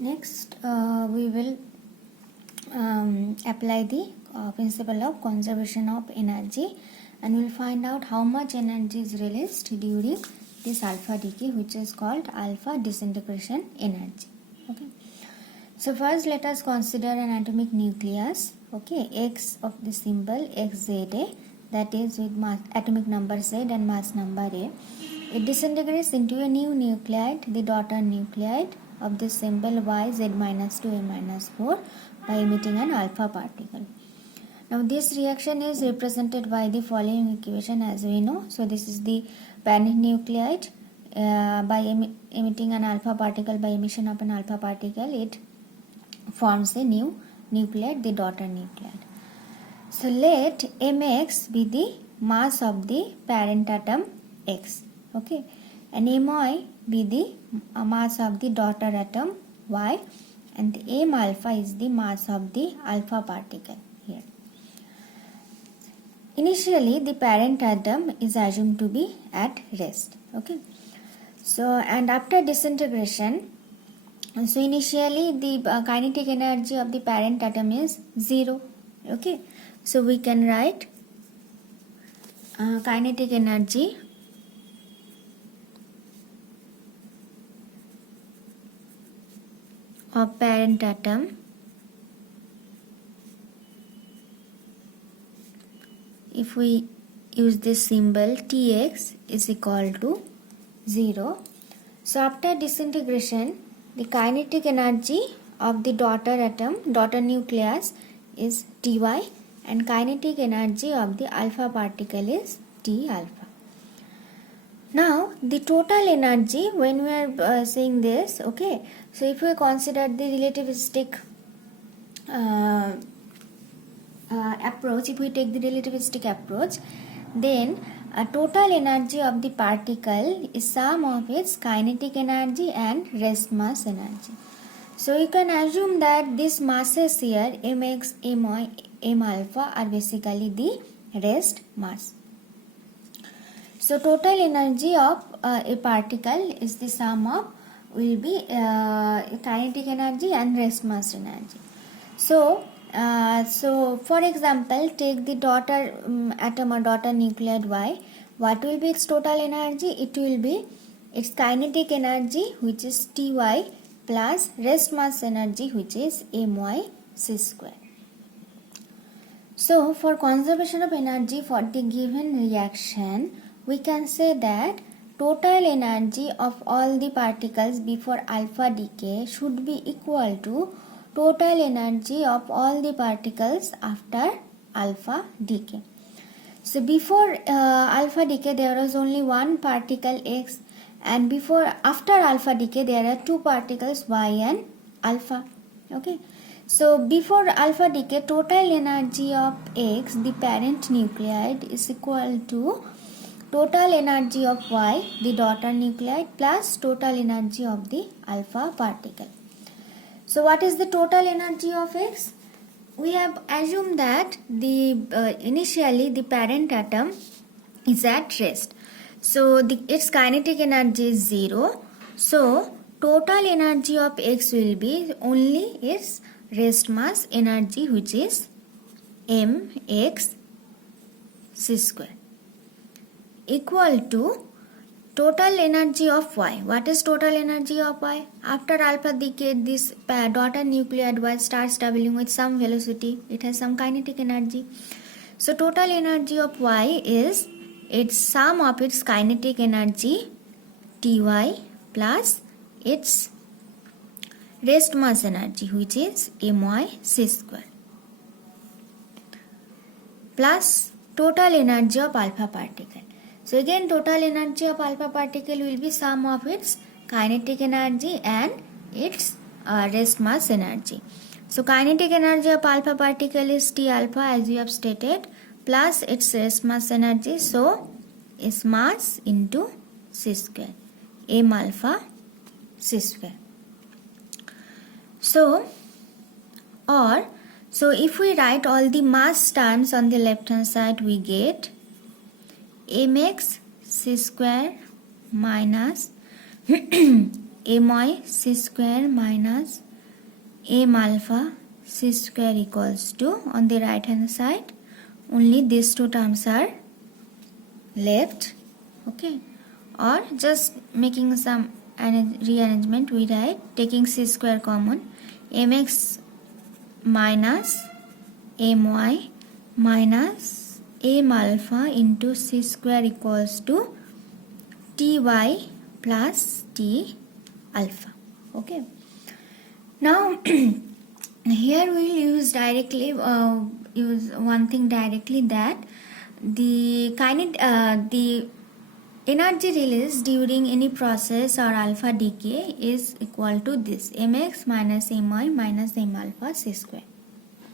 Next, we will apply the principle of conservation of energy, and we'll find out how much energy is released during this alpha decay, which is called alpha disintegration energy. Okay. So first let us consider an atomic nucleus. Okay, X of the symbol XZA, that is with mass, atomic number Z and mass number A. It disintegrates into a new nuclide, the daughter nuclide of the symbol YZ-2A-4 by emitting an alpha particle. Now this reaction is represented by the following equation, as we know. So this is the parent nuclide. By emitting an alpha particle, by emission of an alpha particle, it forms a new nuclide, the daughter nuclide. So let mx be the mass of the parent atom X, okay, and my be the mass of the daughter atom Y, and the m alpha is the mass of the alpha particle here. Initially the parent atom is assumed to be at rest, okay. So and after disintegration, so initially the kinetic energy of the parent atom is 0, okay. So we can write kinetic energy of parent atom if we use this symbol Tx is equal to 0. So after disintegration, the kinetic energy of the daughter atom, daughter nucleus, is Ty, and kinetic energy of the alpha particle is T alpha. Now the total energy, when we are saying this, okay, so if we consider the relativistic approach, if we take the relativistic approach, then total energy of the particle is sum of its kinetic energy and rest mass energy. So you can assume that these masses here, mx, my, m alpha, are basically the rest mass. So total energy of a particle is the sum of, will be kinetic energy and rest mass energy. So for example, take the daughter atom or daughter nuclide Y. What will be its total energy? It will be its kinetic energy, which is Ty, plus rest mass energy, which is my c square. So for conservation of energy for the given reaction, we can say that total energy of all the particles before alpha decay should be equal to total energy of all the particles after alpha decay. So before alpha decay there was only one particle X, and after alpha decay there are two particles Y and alpha, okay. So before alpha decay, total energy of X, the parent nuclide, is equal to total energy of Y, the daughter nuclide, plus total energy of the alpha particle. So what is the total energy of X? We have assumed that the initially the parent atom is at rest. So its kinetic energy is 0. So total energy of X will be only its rest mass energy, which is mx c square, equal to total energy of Y. What is total energy of Y? After alpha decay, this daughter nuclide Y starts traveling with some velocity. It has some kinetic energy. So total energy of Y is its sum of its kinetic energy Ty plus its rest mass energy, which is my c square, plus total energy of alpha particle. So again total energy of alpha particle will be sum of its kinetic energy and its rest mass energy. So kinetic energy of alpha particle is T alpha, as we have stated, plus its rest mass energy, so is mass into c square, m alpha c square. So if we write all the mass terms on the left hand side, we get mx c square minus my c square minus m alpha c square equals to, on the right hand side only these two terms are left, okay, or just making some rearrangement, we write taking c square common, mx minus my minus m alpha into c square equals to ty plus t alpha, okay. Now here we will use directly use one thing directly, that the energy released during any process or alpha decay is equal to this, mx minus my minus m alpha c square.